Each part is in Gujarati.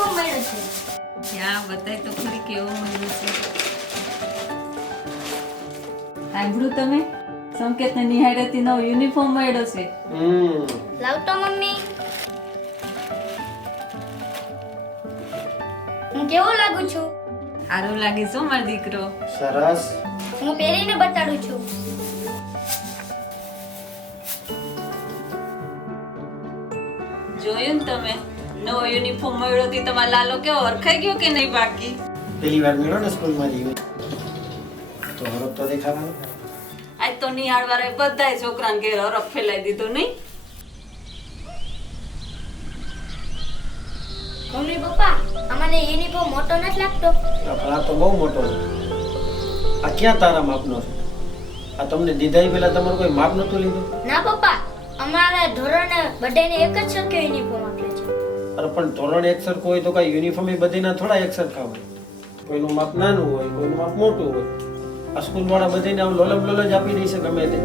યુનિફોર્મ મળ્યો છે. ત્યાં બતાય તો ખરી કેવો મળ્યો છે. સાંભળ્યું તમે? સંકેતને નિહાળેથી નવો યુનિફોર્મ મળ્યો છે. લાવ તો મમ્મી. હું કેવો લાગુ છું? સારું લાગે છે મારો દીકરો. સરસ. હું પહેરીને બતાડું છું. જોયું ને તમે? નવો યુનિફોર્મ મળ્યો થી તમારો લાલો કેવો ઓળખાઈ ગયો કે નહીં બાકી? પેલી વાર મળ્યો ને સ્કૂલમાં જઈએ તો હરખ તો દેખાવાનો. આજ તો નિહાળવાળાએ બધાય છોકરાને ઘેર હરખ ફેલાઈ દીધો નહીં? મમ્મી પપ્પા અમને યુનિફોર્મ મોટો નથી લાગતો? પણ આ તો બહુ મોટો છે. આ ક્યાં તારા માપનો છે? આ તમને દીધાઈ પેલા તમારું કોઈ માપ નતું લીધું? ના પપ્પા, અમારા ધોરણે બધાને એક જ સરખો યુનિફોર્મ આપે છે. અરે પણ ધોરણ એક સરખું હોય તો કઈ યુનિફોર્મ એ બધીના થોડા એક સરખા હોય. કોઈનું માપ નાનું હોય, કોઈનું માપ મોટું હોય. આ સ્કૂલ વાળા બધાને આમ લોલમ લોલ જ આપી દે છે ગમે તે.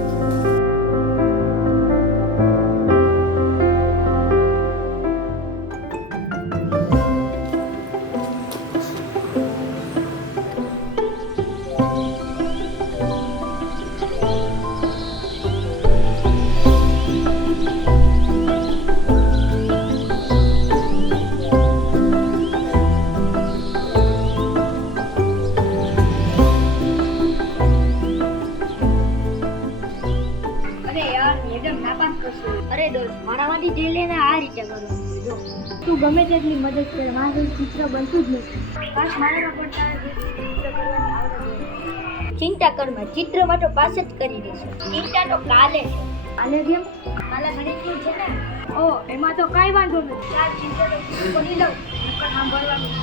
અરે દોસ્ત, મારામાંથી જઈ લેને આ રીતે કરવાનું. જો તું ગમે તેટલી મદદ કરે, મારું ચિત્ર બનતું જ નથી. પાસ મારામાં પણ તારા જેવું ચિત્ર કરવાની આવડત હોય. ચિંતા કરમાં, ચિત્રમાં તો પાસ જ કરી દેશે. ચિંતા તો કાલે છે. કાલે કેમ? કાલે ગણિતનું છે ને. ઓ એમાં તો કાંઈ વાંધો નથી. ચાર ચિત્ર તો કરી લઉં, સાંભળવાનું.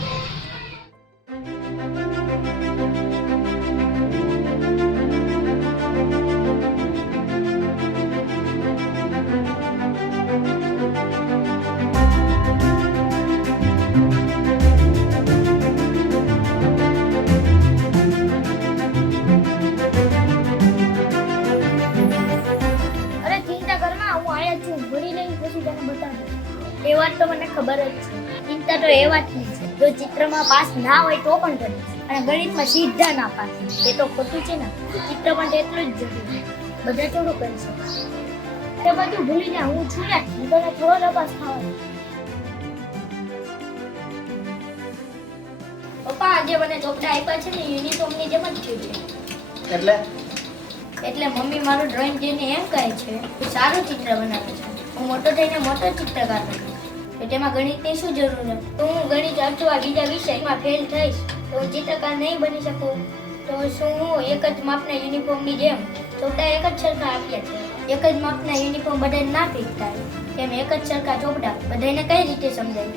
એ વાત તો મને ખબર જ છે. ચિંતા તો એ વાતની છે. જો ચિત્રમાં પાસ ના હોય તો પણ કરે અને ગણિતમાં સીધા ના પાસ, એ તો ખોટું છે ને. ચિત્ર પણ એટલું જ જરૂરી. બધા થોડું કરી શકે. તે બધું ભૂલી જા, હું છું ને, હું તને થોડો નપાસ થવાનો. પપ્પા આજે મને ચોપડા આપ્યા છે ને યુનિફોર્મની જેમ જ થયું છે. એટલે મમ્મી મારું ડ્રોઈંગ જોઈને એમ કહે છે કે સારું ચિત્ર બનાવે છે. હું મોટો થઈને મોટો ચિત્રકાર બનીશ. તો તેમાં ગણિતની શું જરૂર છે? તો હું ગણિત અથવા બીજા વિષયમાં ફેલ થઈશ તો હું ચિત્રકાર નહીં બની શકું. તો શું હું એક જ માપના યુનિફોર્મની જેમ ચોપડા એક જ સરખા આપ્યા છે, એક જ માપના યુનિફોર્મ બધાને ના ફિટ થાય તેમ એક જ સરખા ચોપડા બધાને કઈ રીતે સમજાય?